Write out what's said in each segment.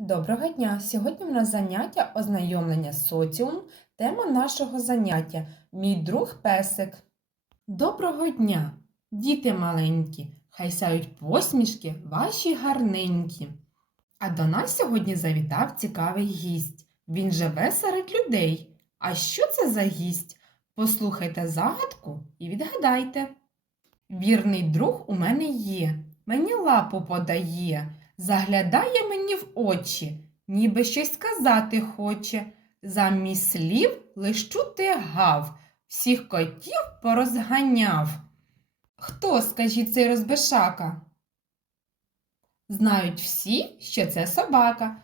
Доброго дня! Сьогодні в нас заняття ознайомлення з соціумом. Тема нашого заняття Мій друг песик. Доброго дня, діти маленькі, хай сяють посмішки ваші гарненькі. А до нас сьогодні завітав цікавий гість. Він живе серед людей. А що це за гість? Послухайте загадку і відгадайте. Вірний друг у мене є, мені лапу подає, заглядає мені в очі, ніби щось сказати хоче. Замість слів лиш чути гав, всіх котів порозганяв. Хто, скажіть, цей розбишака? Знають всі, що це собака.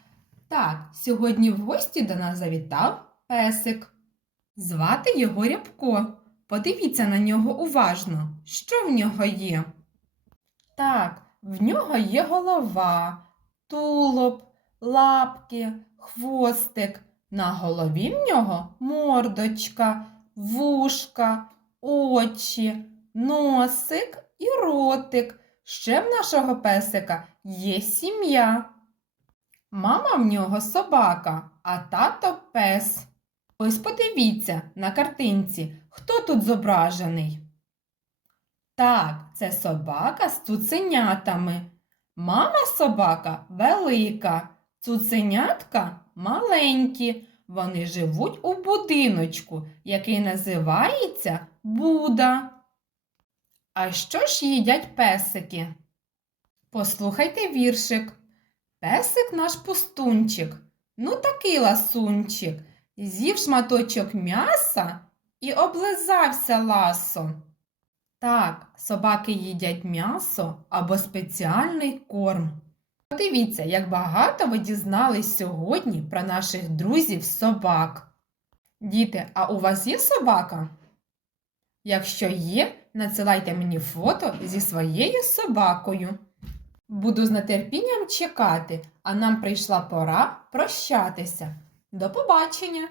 Так, сьогодні в гості до нас завітав песик. Звати його Рябко. Подивіться на нього уважно. Що в нього є? Так, в нього є голова, тулуб, лапки, хвостик. На голові в нього мордочка, вушка, очі, носик і ротик. Ще в нашого песика є сім'я. Мама в нього собака, а тато пес. Ось подивіться на картинці, хто тут зображений. Так, це собака з цуценятами. Мама собака велика, цуценятка маленькі. Вони живуть у будиночку, який називається Буда. А що ж їдять песики? Послухайте віршик. Песик наш пустунчик, ну такий ласунчик, з'їв шматочок м'яса і облизався ласом. Так, собаки їдять м'ясо або спеціальний корм. Подивіться, як багато ви дізнались сьогодні про наших друзів собак. Діти, а у вас є собака? Якщо є, надсилайте мені фото зі своєю собакою. Буду з нетерпінням чекати, а нам прийшла пора прощатися. До побачення!